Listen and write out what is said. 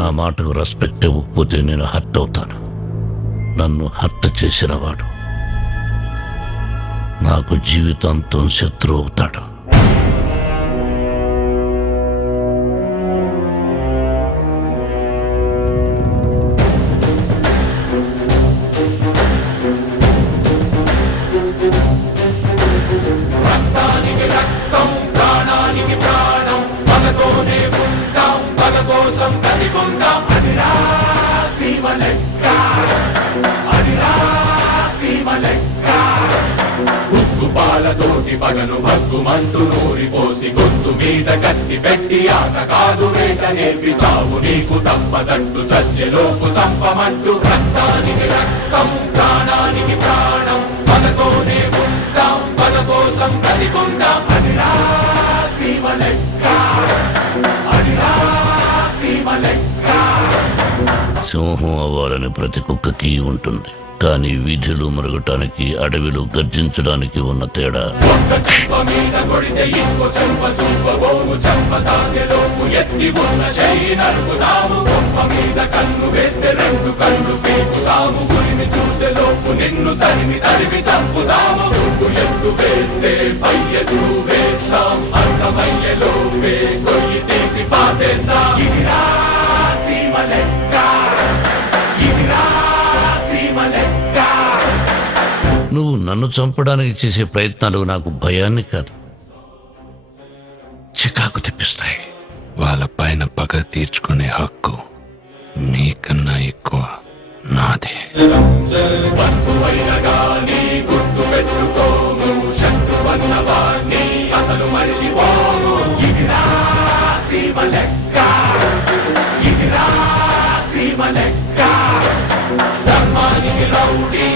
నా మాటకు రెస్పెక్ట్ ఇవ్వకపోతే నేను హర్ట్ అవుతాను. నన్ను హర్ట్ చేసినవాడు నాకు జీవితాంతం శత్రువు అవుతాడు. పాలతోటి పగను భగ్గుమంటూ నూరిపోసి గొంతు మీద కత్తి పెట్టి ఆట కాదు వేట నేర్పి చావు నీకు తప్పదంటూ చచ్చెలోపు చంపమంటూ రక్తానికి రక్తం ప్రాణానికి ప్రాణం పగతోనే ఉంటాం పగ కోసం బ్రతికుంటాం. అదిరా సీమ లెక్క అదిరా సీమ లెక్క. సింహం అవ్వాలని ప్రతి కుక్కకి ఉంటుంది, కానీ వీధిలో మరగటానికి అడవిలో గర్జించడానికి ఉన్న తేడా. ఒక్క చెంప మీద కొడితే ఇంకో చెంప చూపబోము, చెంప తాకెలోపు ఎత్తి ఉన్న చెయ్యి నరుకుతాము. కొమ్మ మీద కన్ను వేస్తే రెండు కళ్ళు పీకుతాము, గురిని చూసేలోపు నిన్ను తరిమి తరిమి చంపుతాము. నువ్వు ఎత్తు వేస్తే పై ఎత్తు వేస్తాం, అర్థమయ్యేలోపే కొయ్యి తీసి పాతేస్తాం. ఇదిరా సీమ లెక్క ఇదిరా సీమ లెక్క. నువ్వు నన్ను చంపడానికి చేసే ప్రయత్నాలు నాకు భయాన్ని కాదు, చికాకు తెప్పిస్తాయి. వాళ్ళ పైన పగ తీర్చుకునే హక్కు నీకన్నా ఎక్కువ నాదే. బంధువైన గాని గుర్తు పెట్టుకోము, శత్రువన్న వాణ్ణి అసలు మరిచిపోము. ఇదిరా సీమ లెక్క ఇదిరా సీమ లెక్క. ధర్మానికి రౌడీ